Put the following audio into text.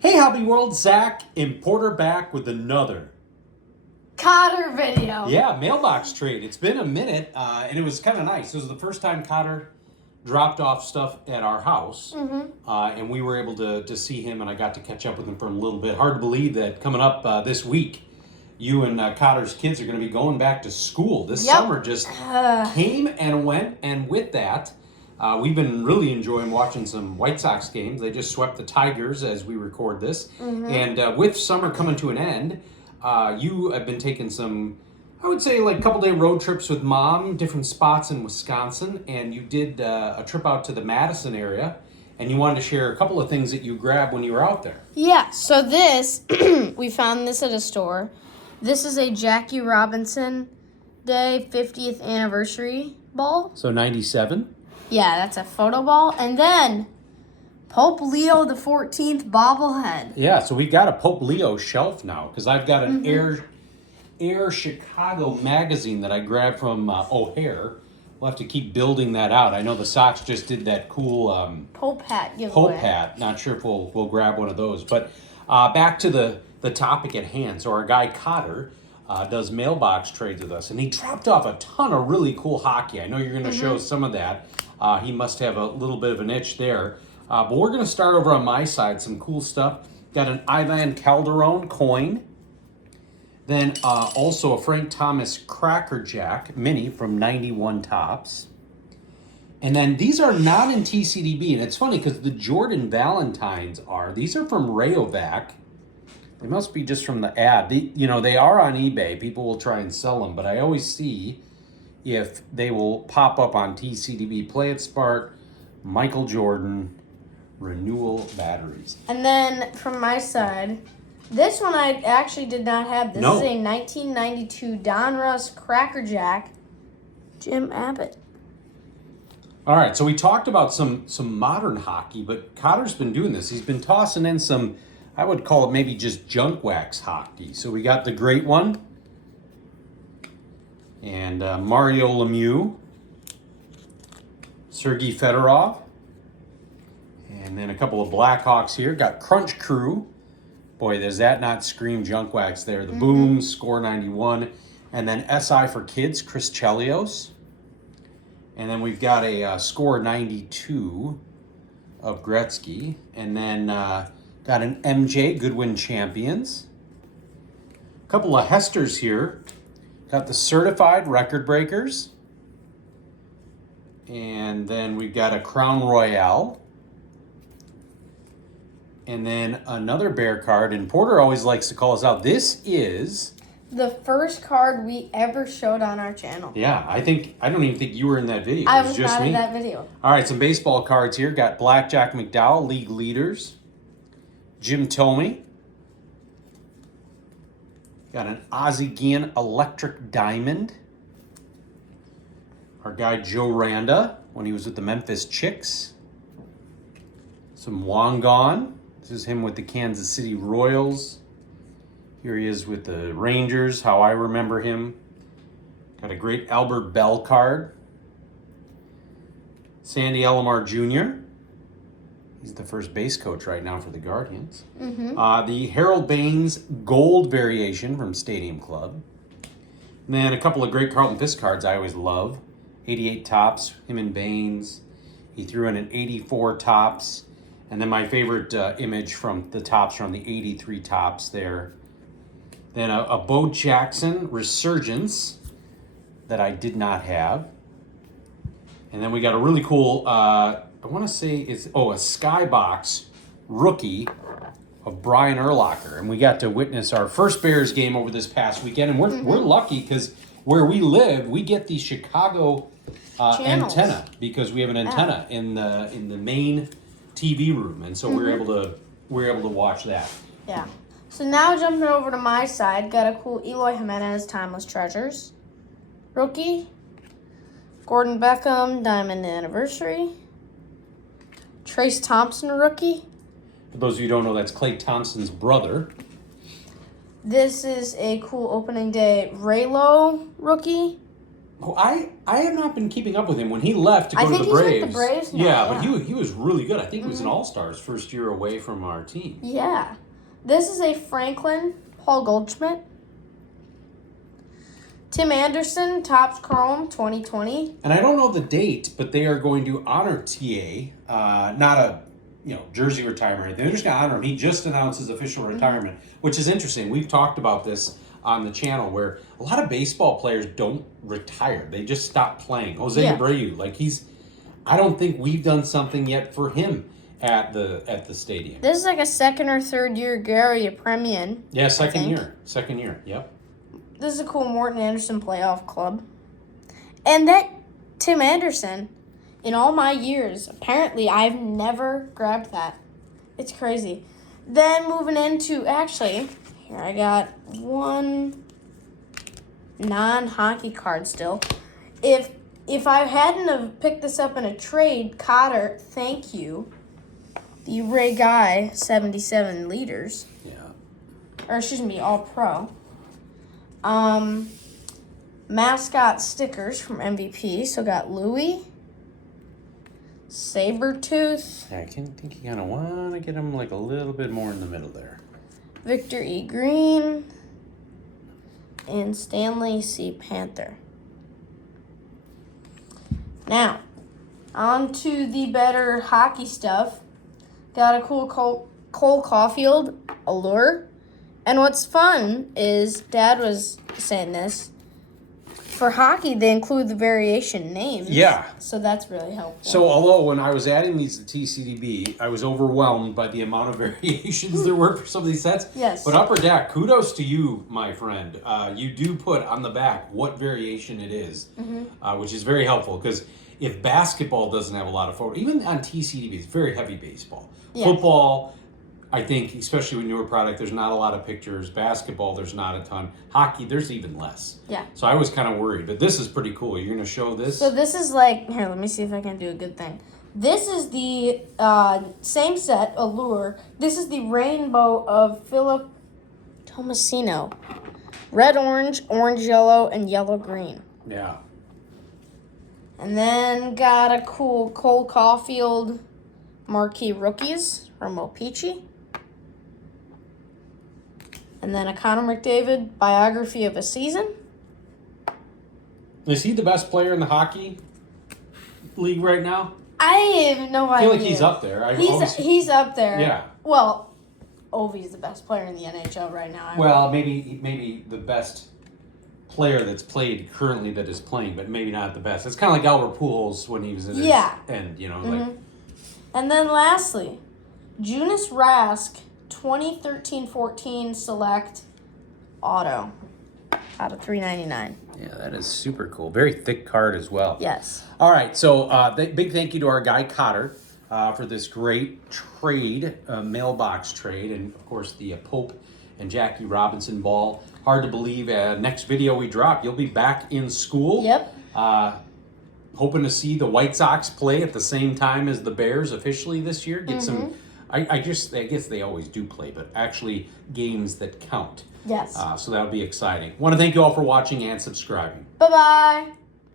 Hey Hobby World, Zach and Porter back with another Cotter video. Yeah, mailbox trade. It's been a minute, and it was kind of nice. This was the first time Cotter dropped off stuff at our house, and we were able to see him, and I got to catch up with him for a little bit. Hard to believe that coming up this week, you and Cotter's kids are going to be going back to school. This summer just came and went, and with that, we've been really enjoying watching some White Sox games. They just swept the Tigers as we record this. And with summer coming to an end, you have been taking some, I would say, like couple-day road trips with Mom, different spots in Wisconsin. And you did a trip out to the Madison area. And you wanted to share a couple of things that you grabbed when you were out there. Yeah, so this, we found this at a store. This is a Jackie Robinson Day 50th anniversary ball. So 97? Yeah, that's a photo ball. And then Pope Leo the 14th bobblehead. Yeah, so we got a Pope Leo shelf now because I've got an Air Chicago magazine that I grabbed from O'Hare. We'll have to keep building that out. I know the Sox just did that cool Pope hat giveaway. Pope hat. Not sure if we'll grab one of those. But back to the topic at hand. So our guy Cotter does mailbox trades with us, and he dropped off a ton of really cool hockey. I know you're going to show some of that. He must have a little bit of an itch there. But we're going to start over on my side. Some cool stuff. Got an Ivan Calderon coin. Then also a Frank Thomas Cracker Jack mini from 91 Tops. And then these are not in TCDB. And it's funny because the Jordan Valentines are. These are from Rayovac. They must be just from the ad. They are on eBay. People will try and sell them. But I always see if they will pop up on TCDB. Play It Smart, Michael Jordan, renewal batteries. And then from my side, this one I actually did not have. This is a 1992 Donruss Cracker Jack, Jim Abbott. All right, so we talked about some modern hockey, but Cotter's been doing this. He's been tossing in some, I would call it maybe just junk wax hockey. So we got the great one, and Mario Lemieux, Sergei Fedorov, and then a couple of Blackhawks here. Got Crunch Crew. Boy, does that not scream junk wax there. The Boom, Score 91. And then SI for Kids, Chris Chelios. And then we've got a Score 92 of Gretzky. And then got an MJ, Goodwin Champions. A couple of Hesters here. Got the Certified Record Breakers. And then we've got a Crown Royale. And then another Bear card, and Porter always likes to call us out. This is the first card we ever showed on our channel. Yeah, I don't even think you were in that video. I was not in that video. All right, some baseball cards here. Got Blackjack McDowell, League Leaders. Jim Thome. Got an Ozzie Guillen Electric Diamond. Our guy Joe Randa, when he was with the Memphis Chicks. Some Wangan. This is him with the Kansas City Royals. Here he is with the Rangers, how I remember him. Got a great Albert Bell card. Sandy Alomar Jr. He's the first base coach right now for the Guardians. The Harold Baines Gold variation from Stadium Club. And then a couple of great Carlton Fisk cards I always love. 88 Tops, him and Baines. He threw in an 84 Tops. And then my favorite image from the Tops from the 83 Tops there. Then a Bo Jackson Resurgence that I did not have. And then we got a really cool, I want to say it's, a Skybox rookie of Brian Urlacher. And we got to witness our first Bears game over this past weekend. And we're lucky because where we live, we get the Chicago antenna because we have an antenna in the main TV room, and so we're able to watch that. Yeah. So now jumping over to my side, got a cool Eloy Jimenez Timeless Treasures rookie, Gordon Beckham Diamond Anniversary, Trace Thompson rookie. For those of you who don't know, that's Klay Thompson's brother. This is a cool opening day Raylo rookie, Oh, I have not been keeping up with him. When he left to go I to think the he's Braves. with the Braves now, yeah, yeah. but he was really good. I think he was an All-Star his first year away from our team. Yeah. This is a Franklin Paul Goldschmidt. Tim Anderson, Topps Chrome 2020. And I don't know the date, but they are going to honor TA, not a jersey retirement. They're just going to honor him. He just announced his official retirement, which is interesting. We've talked about this on the channel where a lot of baseball players don't retire. They just stop playing. Jose Abreu, I don't think we've done something yet for him at the stadium. This is like a second or third year Gary Premian. Yeah, second year. Yep. This is a cool Morton Anderson playoff club. And that Tim Anderson, in all my years, apparently I've never grabbed that. It's crazy. Then moving into, actually, here I got one non-hockey card still. If I hadn't have picked this up in a trade, Cotter, thank you. The Ray Guy 77 liters. Yeah. Or excuse me, all pro. Mascot stickers from MVP. So got Louie, Sabretooth, I think you kind of want to get him like a little bit more in the middle there. Victor E. Green, and Stanley C. Panther. Now, on to the better hockey stuff. Got a cool Cole Caulfield Allure. And what's fun is, Dad was saying this, for hockey, they include the variation names. Yeah. So that's really helpful. So although when I was adding these to TCDB, I was overwhelmed by the amount of variations there were for some of these sets. Yes. But Upper Deck, kudos to you, my friend. You do put on the back what variation it is, which is very helpful because if basketball doesn't have a lot of photos, even on TCDB, it's very heavy baseball. Yeah. Football, I think, especially with newer product, there's not a lot of pictures. Basketball, there's not a ton. Hockey, there's even less. Yeah. So I was kind of worried, but this is pretty cool. You're going to show this? So this is like, here, let me see if I can do a good thing. This is the same set, Allure. This is the rainbow of Philip Tomasino. Red, orange, orange, yellow, and yellow, green. Yeah. And then got a cool Cole Caulfield Marquee Rookies from O-Pee-Chee. And then a Connor McDavid Biography of a Season. Is he the best player in the hockey league right now? I have no idea. I feel like he's up there. He's up there. Yeah. Well, Ovi's the best player in the NHL right now. Well, maybe the best player that's played currently that is playing, but maybe not the best. It's kind of like Albert Pujols when he was at his end, like. And then lastly, Jonas Rask 2013-14 Select Auto out of $3.99. Yeah, that is super cool. Very thick card as well. Yes. All right, so big thank you to our guy Cotter for this great trade, mailbox trade, and of course the Pope and Jackie Robinson ball. Hard to believe. Next video we drop, you'll be back in school. Yep. Hoping to see the White Sox play at the same time as the Bears officially this year. Get some. I guess they always do play, but actually games that count. Yes. So that'll be exciting. Want to thank you all for watching and subscribing. Bye-bye.